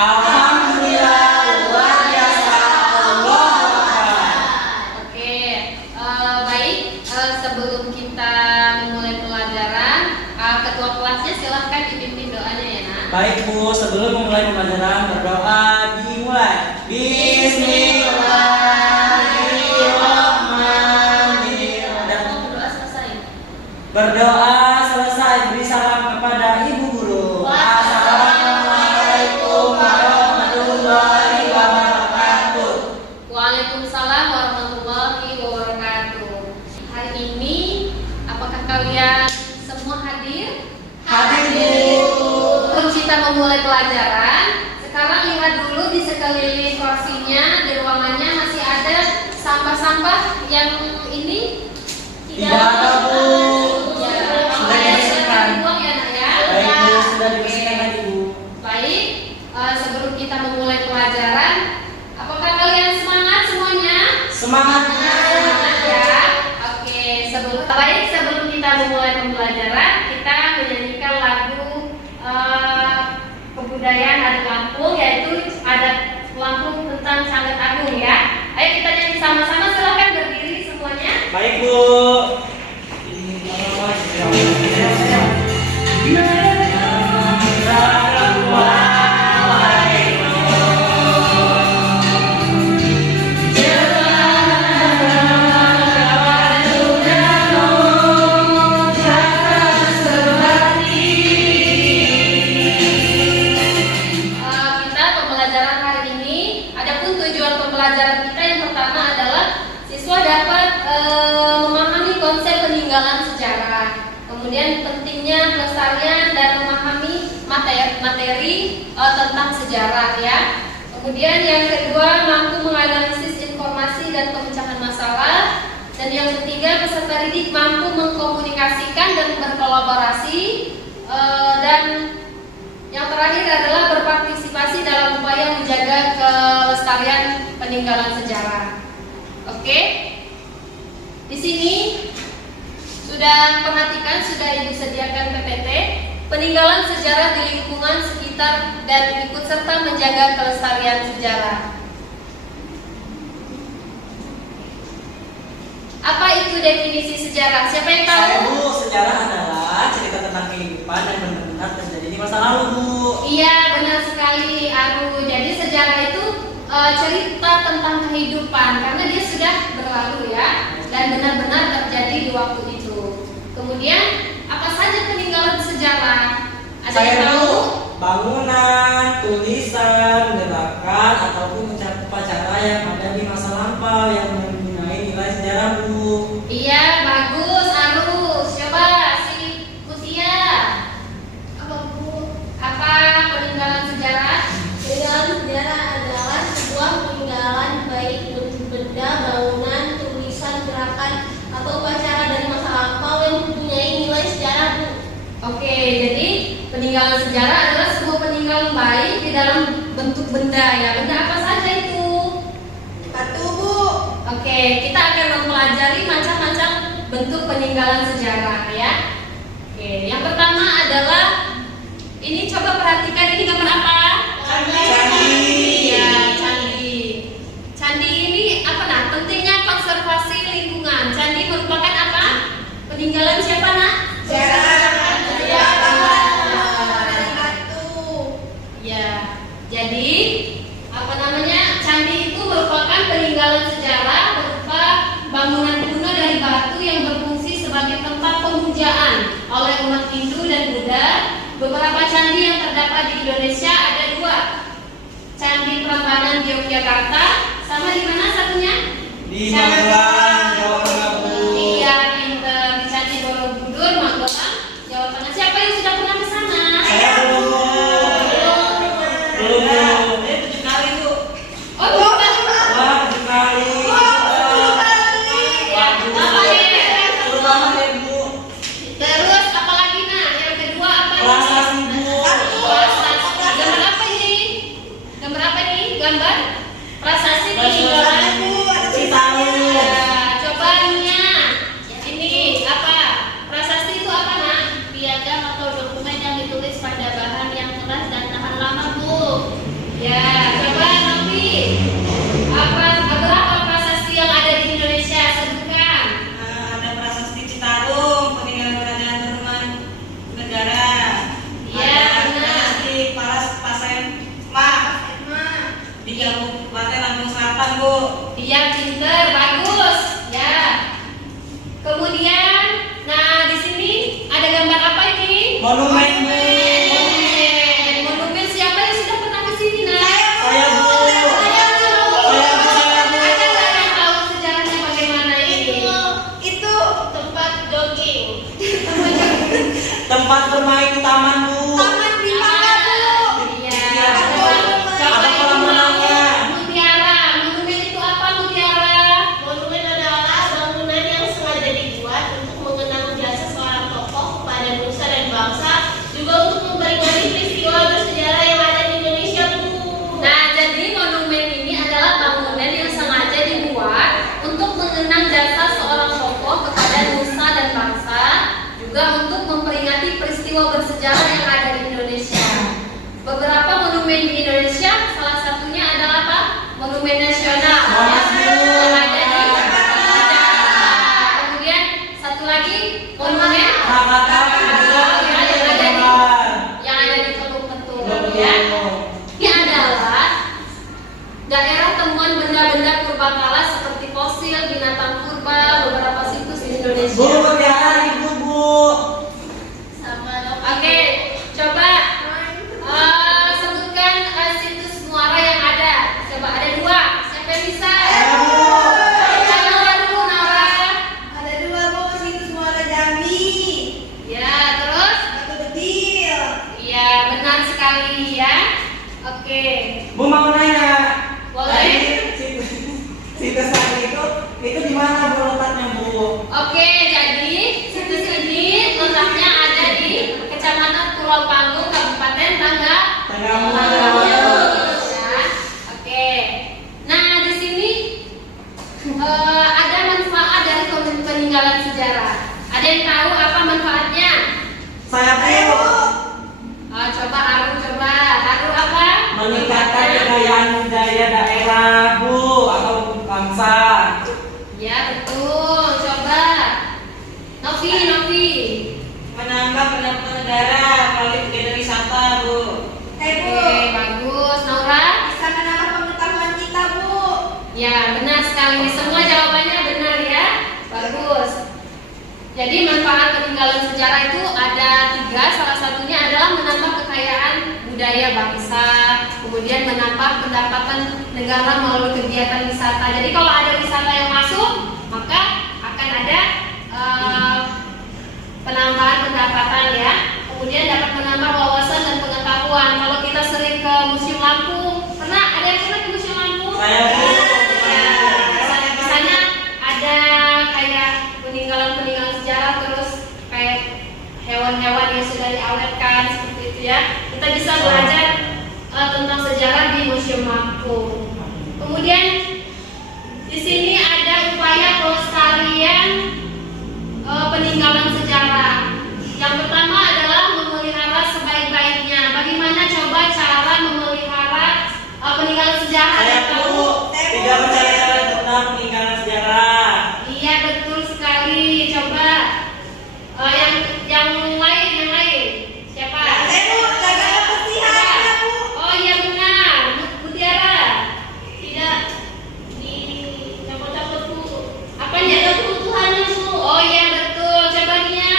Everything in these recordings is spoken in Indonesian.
Alhamdulillah, luar biasa. Allah Akbar. Oke, baik. Sebelum kita memulai pelajaran, ketua kelasnya silahkan dipimpin doanya ya nak. Baik Bu, sebelum memulai pembelajaran berdoa dimulai. Bismillahirrahmanirrahim. Berdoa selesai. Berdoa selesai, beri salam kepada Ibu Guru. Assalamualaikum warahmatullahi wabarakatuh. Waalaikumsalam warahmatullahi wabarakatuh. Hari ini, apakah kalian semua hadir? Hadir, Bu. Sebelum kita memulai pelajaran, sekarang lihat dulu di sekeliling kursinya, di ruangannya masih ada sampah-sampah yang ini Tidak ada, Bu. Ya, Sudah dibersihkan. dibuang ya nak ya. Baik Bu, sudah Oke. dibersihkan tadi Bu. Baik, sebelum kita memulai pelajaran, apakah kalian semangat semuanya? Semangatnya. Semangat ya. Oke, sebelum kita memulai pembelajaran, kita menyanyikan lagu kebudayaan adat Lampung, yaitu adat Lampung tentang Sangat Agung ya. Ayo kita nyanyi sama-sama, silakan berdiri semuanya. Baik Bu. Kita pembelajaran hari ini, adapun tujuan pembelajaran kita yang pertama adalah siswa dapat memahami konsep peninggalan sejarah, kemudian pentingnya pelestarian dan memahami materi tentang sejarah ya. Kemudian yang kedua, mampu menganalisis informasi dan pemecahan masalah, dan yang ketiga, peserta didik mampu mengkomunikasikan dan berkolaborasi, dan yang terakhir adalah berpartisipasi dalam upaya menjaga kelestarian peninggalan sejarah. Oke, di sini sudah perhatikan, sudah Ibu sediakan PPT peninggalan sejarah di lingkungan sekitar dan ikut serta menjaga kelestarian sejarah. Apa itu definisi sejarah? Siapa yang tahu? Saya Bu, sejarah adalah cerita tentang kehidupan yang benar-benar terjadi di masa lalu Bu. Iya, benar sekali Aru. Jadi sejarah itu cerita tentang kehidupan karena dia sudah berlalu ya dan benar-benar terjadi di waktu itu. Kemudian apa saja peninggalan sejarah? Ada Saya yang tahu? Bu, bangunan, tulisan, gerakan ataupun upacara yang ada di masa lampau yang mempunyai nilai sejarah Bu. Iya, bagus Aru. Coba si Mutia. Apa Bu? Apa peninggalan sejarah? Peninggalan sejarah adalah sebuah peninggalan baik benda, bangunan, tulisan, gerakan, atau upacara dari masa lampau yang mempunyai nilai sejarah Bu. Oke, jadi peninggalan sejarah adalah sebuah peninggalan baik di dalam bentuk benda ya. Benda apa saja itu? Batu Bu. Oke, kita akan mempelajari macam-macam bentuk peninggalan sejarah ya. Oke, yang pertama adalah ini, coba perhatikan ini gambar apa? Candi. Ya, candi. Candi ini apa nak? Pentingnya konservasi lingkungan. Candi merupakan apa? Peninggalan siapa nak? Ya, jadi apa namanya? Candi itu merupakan peninggalan sejarah berupa bangunan kuno dari batu yang berfungsi sebagai tempat pemujaan oleh umat Hindu dan Buddha. Beberapa candi yang terdapat di Indonesia ada dua. Candi Prambanan di Yogyakarta, sama di mana satunya? Di Magelang, Jawa Tengah Bu. Iya, pinter. Di Candi Borobudur, Magelang, Jawa Tengah. Siapa yang sudah pernah ke sana? Saya belum. Belum Bu. Oh, bukan. Wah, sekali. Waduh. Seru banget ya Bu. Terus apa lagi nak? Yang kedua apa ini? Prasasti Bu. Prasasti. Gambar apa ini? Gambar apa ini? Gambar prasasti peninggalan. Citarum. Ya, cobanya. Ini apa? Prasasti itu apa nak? Piagam atau dokumen yang ditulis pada bahan yang keras dan tahan lama Bu. kabupaten Lampung Selatan, Bu. Iya, pinter, bagus. Ya. Kemudian, nah di sini ada gambar apa ini? Monumen, Bu. Monumen. Monumen siapa yang sudah pernah ke sini, Nah? Saya, Bu. Saya, Bu. Ada nggak yang tahu sejarahnya bagaimana ini? Itu tempat jogging. Tempat bermain di taman, Bu. Taman di mana, Bu? Iya. Iya, Bu. Coba Ada Ibu kolam mau renangnya. Mutiara. Monumen itu apa, Mutiara? Monumen adalah bangunan yang sengaja dibuat untuk mengenang jasa seorang tokoh kepada nusa dan bangsa, juga untuk memperingati peristiwa bersejarah yang ada di Indonesia, Bu. Nah, jadi monumen ini adalah bangunan yang sengaja dibuat untuk mengenang jasa seorang tokoh kepada nusa dan bangsa, juga untuk memperingati peristiwa bersejarah yang ada di Indonesia. Beberapa monumen di Indonesia, salah satunya adalah apa? Monumen nasional Monas, Bu. yang ada di Jakarta. Kemudian satu lagi monumen Krakatau juga yang ada di Bogor. Ketuk-Ketuk, Betul. ya. Ini adalah daerah temuan benda-benda purbakala seperti fosil, binatang purba, beberapa situs di Indonesia. Bu, berbicara Ibu, Bu. Sama Oke, coba sebutkan situs muara yang ada. Coba ada 2. Siapa yang bisa? Saya dulu, Nara. Ada 2, Bu, situs Muara Jambi. Ya, terus? Batu Bedil. Iya, benar sekali ya. Oke. Bu mau nanya. Boleh. Tadi situs tadi itu di mana, Bu, letaknya, Bu? Oke, jadi situs ini letaknya ada di Kecamatan Pulau Panggung, Kabupaten Tanggamus. Ya. Oke. Nah, di sini ada manfaat dari peninggalan sejarah. Ada yang tahu apa manfaatnya? Saya tahu. Coba Aru apa? Meningkatkan kekayaan budaya daerah, Bu, atau bangsa. Ya, betul. Coba Novi. Menambah pendapatan negara melalui kegiatan wisata, Bu. Oke, bagus. Naura? Bisa menambah pengetahuan kita, Bu. Ya, benar sekali. Semua jawabannya benar ya. Bagus. Jadi manfaat peninggalan sejarah itu ada 3. Salah satunya adalah menambah kekayaan budaya bangsa, kemudian menambah pendapatan negara melalui kegiatan wisata. Jadi kalau ada wisata yang masuk, maka akan ada penambahan pendapatan ya. Kemudian dapat menambah wawasan dan pengetahuan. Kalau kita sering ke Museum Lampung, ada yang pernah ke Museum Lampung? Saya, Bu. Di sana ada kayak peninggalan sejarah, terus kayak hewan-hewan yang sudah diawetkan seperti itu ya. Kita bisa belajar tentang sejarah di Museum Lampung. Kemudian di sini ada upaya pelestarian peninggalan sejarah. Yang pertama adalah memelihara sebaik-baiknya. Bagaimana coba cara memelihara peninggalan sejarah? Saya, Ada tahu? Bu. Tidak bercara-cara tentang peninggalan sejarah. Iya, betul sekali. Coba yang lain. Siapa? Saya, Bu, jaga kebersihannya, Bu. Oh iya benar, Mutiara. Tidak dicopot-copot, Bu. Apanya? Jaga keutuhannya, Bu. Oh iya betul. Coba Nia.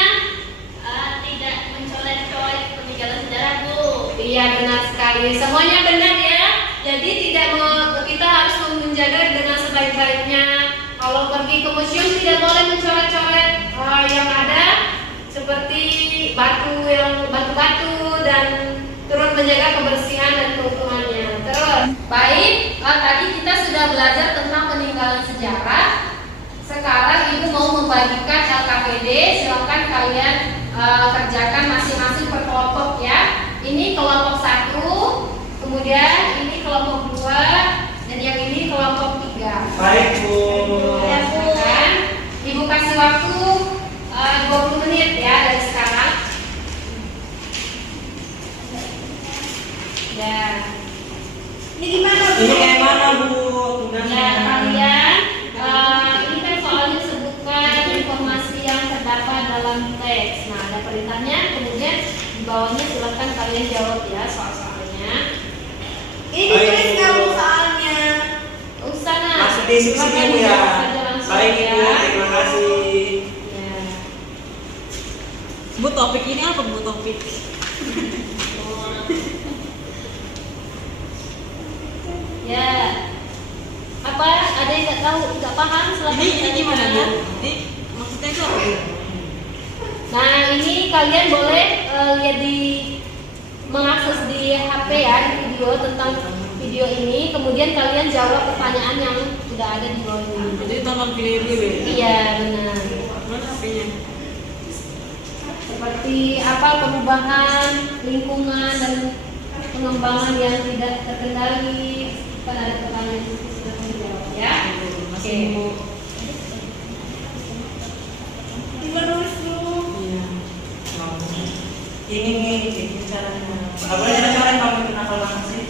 Tidak mencoret-coret peninggalan sejarah, Bu. Iya benar sekali. Semuanya benar ya. Jadi kita harus menjaga dengan sebaik-baiknya. Kalau pergi ke museum tidak boleh mencoret-coret yang ada seperti batu-batu dan turut menjaga kebersihan dan keutuhannya. Terus, baik. Tadi kita sudah belajar tentang peninggalan sejarah. Sekarang Ibu mau membagikan LKPD. Silakan kalian kerjakan masing-masing per kelompok ya. Ini kelompok 1, kemudian ini kelompok 2, dan yang ini kelompok 3. Baik, Bu. Ya, silakan. Ibu kasih waktu 20 menit ya dari sekarang. Ya. Ini gimana, Bu? Ini kayak mana, Bu? Ya, Tugasnya. kalian ini kan soalnya sebutkan informasi yang terdapat dalam teks. Nah, ada perintahnya, kemudian di bawahnya silakan kalian jawab ya soal-soalnya. Ini ditulis nggak, Bu, soalnya? diskusinya Bu ya. Baik Ibu, Ya. terima kasih. Ya. Bu, topik ini apa Bu topik? Ya. Apa ada yang nggak tahu, nggak paham? Silakan Ini gimana Bu? ditanyakan. Ini maksudnya itu apa Bu? Nah, ini kalian boleh lihat di mengakses di HP ya, di video tentang video ini. Kemudian kalian jawab pertanyaan yang sudah ada di bawah ini. Jadi tonton video ini Bu. Iya, benar. Mana HP-nya? Seperti apa perubahan lingkungan dan pengembangan yang tidak terkendali. Kan ada pertanyaan itu sudah kami jawab ya. Masih Bu. Iya. Ini nih, ini caranya. Apa cara kamu kenapa lama sih?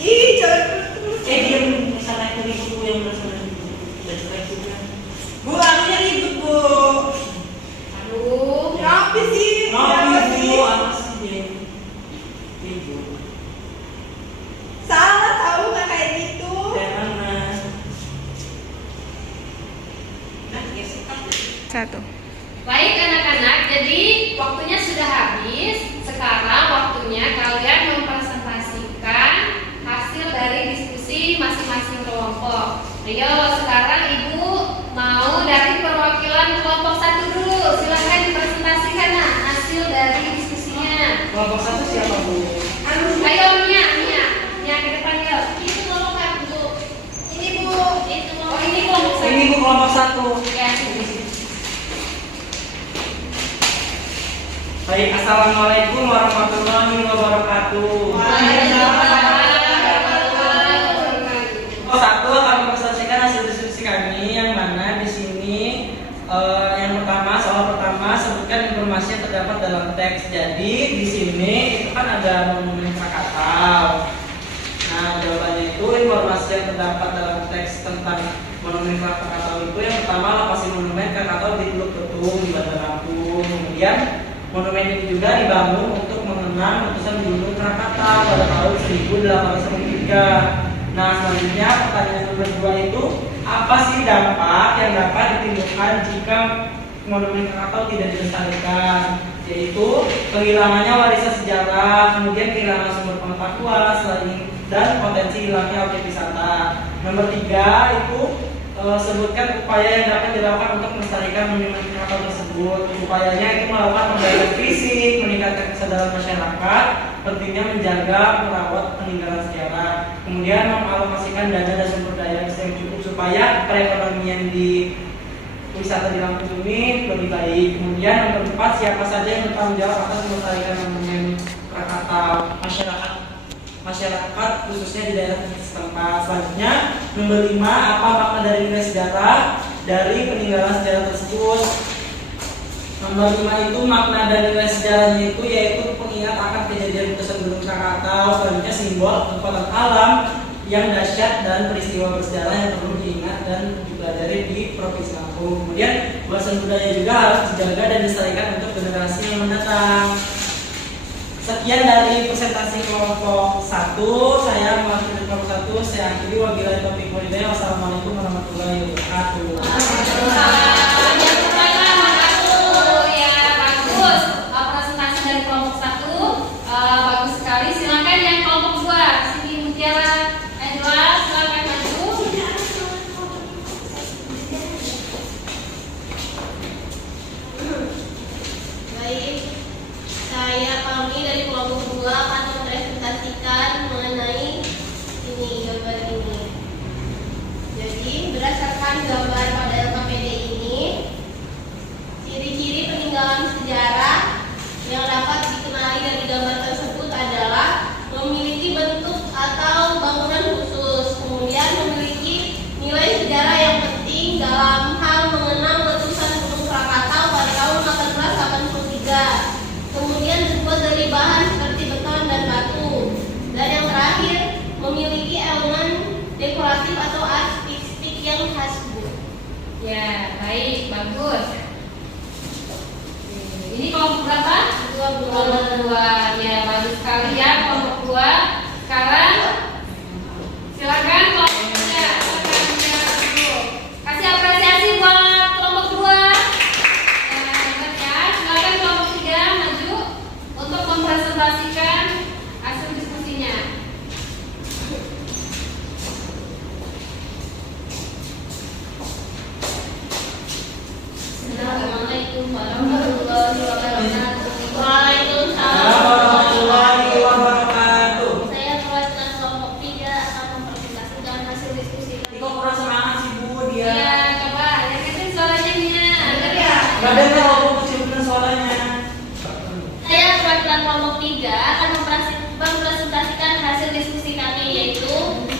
Ih, jangan terus. Diam misalnya itu ibu yang masalah itu. Baca juga. Bu, anunya ribut, Bu. Aduh. Ngapain sih? Ngapain Kenapa Bu? Apa sih dia? Ibu. Salah tahu nggak kayak gitu. Jangan Mas. Satu. Baik anak-anak, jadi waktunya sudah habis. Sekarang waktunya kalian mempresentasikan hasil dari diskusi masing-masing kelompok. Ayo, sekarang Ibu mau dari perwakilan kelompok 1 dulu. Silakan dipresentasikan hasil dari diskusinya. Kelompok 1 siapa Bu? Ayo Mia ke depan yuk. Itu kelompok 1. Ini Bu, itu kelompok. Oh, ini kelompok 1. Ini Bu kelompok 1. Ya, Baik, assalamualaikum warahmatullahi wabarakatuh. Oh, 1 kami presentasikan hasil diskusi kami yang mana di sini yang pertama, soal pertama sebutkan informasi yang terdapat dalam teks. Jadi di sini itu kan ada monumen Krakatau. Nah, jawabannya itu informasi yang terdapat dalam teks tentang monumen Krakatau itu yang pertama lokasi monumen Krakatau di Teluk Betung di Bandar Lampung. Kemudian monumen ini juga dibangun untuk mengenang letusan Gunung Krakatau pada tahun 1803. Nah, selanjutnya pertanyaan nomor 2 itu apa sih dampak yang dapat ditimbulkan jika monumen Krakatau tidak dilestarikan? Yaitu kehilangannya warisan sejarah, kemudian kehilangan sumber pengetahuan, dan potensi hilangnya objek wisata. Nomor 3 itu sebutkan upaya yang dapat dilakukan untuk melestarikan monumen Krakatau tersebut. Upayanya itu melakukan pembelajaran fisik, meningkatkan kesadaran masyarakat, pentingnya menjaga merawat peninggalan sejarah. Kemudian mengalokasikan dana dan sumber daya yang cukup supaya perekonomian di wisata di Lampung ini lebih baik. Kemudian nomor 4, siapa saja yang bertanggung jawab atas melestarikan monumen Krakatau? Masyarakat khususnya di daerah setempat. Selanjutnya nomor 5, apa makna dari nilai sejarah dari peninggalan sejarah tersebut? Nomor 5 itu makna dari nilai sejarahnya itu yaitu pengingat akan kejadian letusan Gunung Krakatau. Selanjutnya simbol kekuatan alam yang dahsyat dan peristiwa bersejarah yang perlu diingat dan dipelajari di Provinsi Lampung. Kemudian warisan budaya juga harus dijaga dan dilestarikan untuk generasi yang mendatang. Sekian dari presentasi kelompok 1. Saya mewakili kelompok 1. Saya akhiri, wabillahi taufiq wal hidayah. Wassalamualaikum warahmatullahi wabarakatuh. Ya, bagus. Presentasi dari kelompok 1 bagus sekali. Silakan yang kelompok 2. Sini Mutiara Edward, silakan maju. Baik, saya Pami dari kelompok 2 akan mempresentasikan mengenai ini gambar ini. Jadi berdasarkan gambar pada LKPD ini, ciri-ciri peninggalan sejarah yang dapat dikenali dari gambar tersebut adalah memiliki bentuk atau bangunan khusus, kemudian memiliki nilai sejarah yang penting dalam hal mengenang letusan Gunung Krakatau pada tahun 1883. Kemudian terbuat dari bahan seperti beton dan batu. Dan yang terakhir, memiliki elemen dekoratif atau artistik yang khas, Bu. Ya, baik, bagus. Ini kelompok berapa? Kelompok 2. Ya, bagus sekali ya kelompok 2. Sekarang silakan kelompok 3. Silakan. diskusikan. Iko kurang semangat sih Bu dia. Iya, coba dengerin suaranya Mia. Dengar ya. Gak dengar walaupun kecil suaranya. Saya perwakilan kelompok 3 akan mempresentasikan hasil diskusi kami, yaitu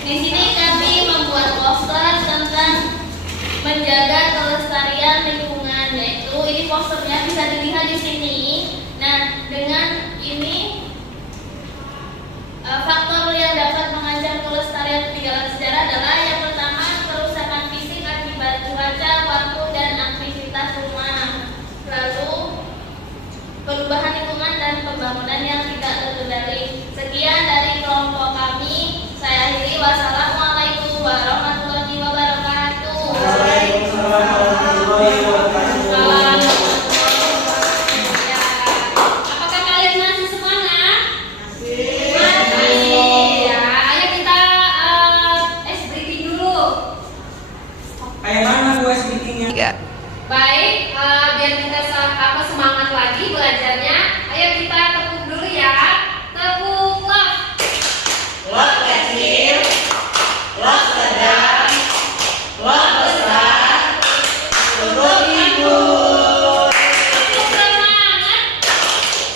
di sini kami membuat poster tentang menjaga kelestarian lingkungan, yaitu ini posternya bisa dilihat di sini. Nah, dengan ini faktor yang dapat mengancam kelestarian peninggalan sejarah adalah yang pertama kerusakan fisik akibat cuaca, waktu, dan aktivitas rumah. Lalu perubahan lingkungan dan pembangunan yang tidak terkendali. Sekian dari kelompok kami. Saya akhiri. Wassalamualaikum warahmatullahi wabarakatuh. Waalaikumsalam warahmatullahi wabarakatuh. Ya. Apakah kalian masih semangat? Masih. Masih. Ya, ayo kita briefing dulu. Kayak mana Bu SBT-nya? Baik, biar kita semangat lagi belajarnya. Ayo kita tepuk dulu ya. Tepuk love. Lot kecil, lot sedang, lot besar, untuk ibu. Tepuk semangat.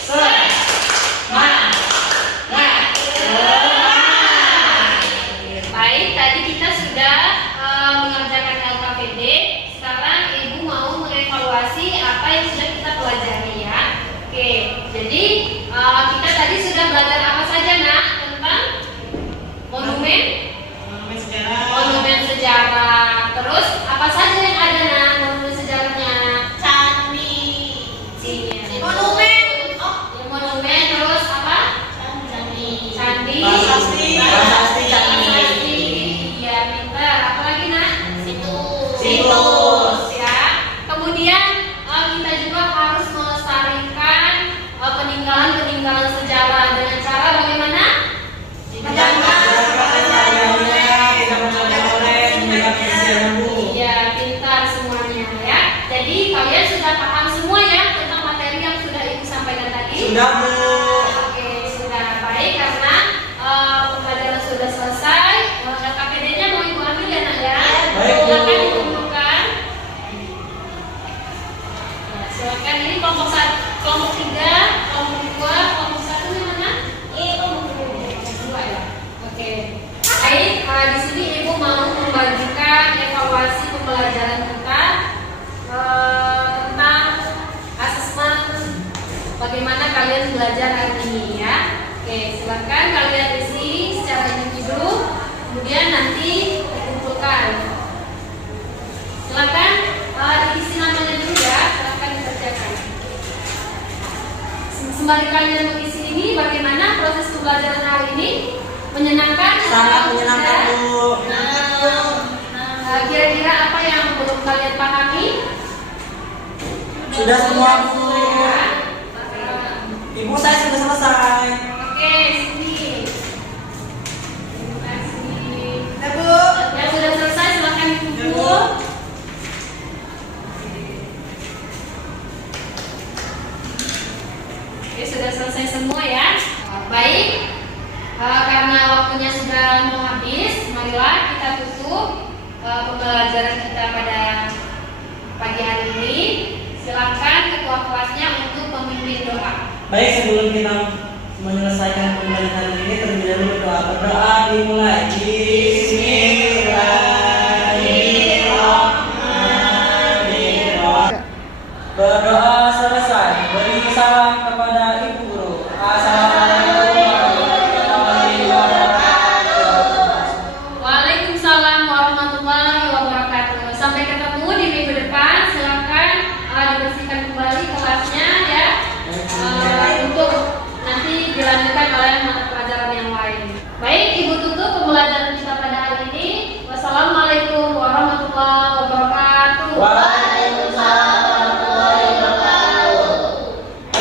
Semangat. Baik, tadi kita sudah mengerjakan LKPD. Sekarang Ibu mau mengevaluasi apa yang sudah kita pelajari ya. Oke, jadi kita tadi sudah belajar apa saja nak tentang monumen, Monumen sejarah. monumen sejarah. Terus apa saja yang ada nak monumen sejarahnya? Candi. Monumen. Oh, ya, monumen. Terus apa? Candi. Candi. Prasasti. Prasasti, candi. Prasasti. Iya, pintar. Apa lagi nak? Situs. Situs ya. Kemudian kita juga harus melestarikan peninggalan-peninggalan sejarah dengan cara bagaimana? Menjaga Caranya kita menoleh, menjaga kebersihan Bu. Iya, pintar semuanya ya. Jadi kalian sudah paham semua ya tentang materi yang sudah Ibu sampaikan tadi? Sudah Bu. Oke, sudah baik karena pembelajaran sudah selesai. KPD-nya mau Ibu ambil ya nak ya? Baik, Bu. Silakan dikumpulkan. Ya, silakan ini kelompok 3, kelompok 2, kelompok 1 yang mana? Kelompok 2 ya. Oke. Baik, di sini Ibu mau membagikan evaluasi pembelajaran kita tentang asesmen bagaimana kalian belajar hari ini ya. Oke, silakan kalian isi secara individu, kemudian nanti dikumpulkan. Silakan diisi namanya dulu ya, silakan dikerjakan. Sembari kalian mengisi ini, bagaimana proses pembelajaran hari ini? Menyenangkan? Sangat atau menyenangkan tidak? Bu. Kira-kira apa yang belum kalian pahami? Sudah semua Bu. Ya. Ibu saya sudah selesai. Oke, sini. Terima kasih. Nah, Bu. Yang sudah selesai silakan dikumpul. Oke, sudah selesai semua ya. Baik. Karena waktunya sudah mau habis, marilah kita tutup pembelajaran kita pada pagi hari ini. Silakan ketua kelasnya untuk memimpin doa. Baik, sebelum kita menyelesaikan pembelajaran hari ini, terlebih dahulu berdoa. Berdoa dimulai. Bismillahirrahmanirrahim. Berdoa selesai. Beri salam kepada Ibu Guru. Assalamualaikum warahmatullahi wabarakatuh. Waalaikumsalam warahmatullahi wabarakatuh. Sampai ketemu di minggu depan. Silakan dibersihkan kembali kelasnya ya, untuk nanti dilanjutkan oleh mata pelajaran yang lain. Baik, Ibu tutup pembelajaran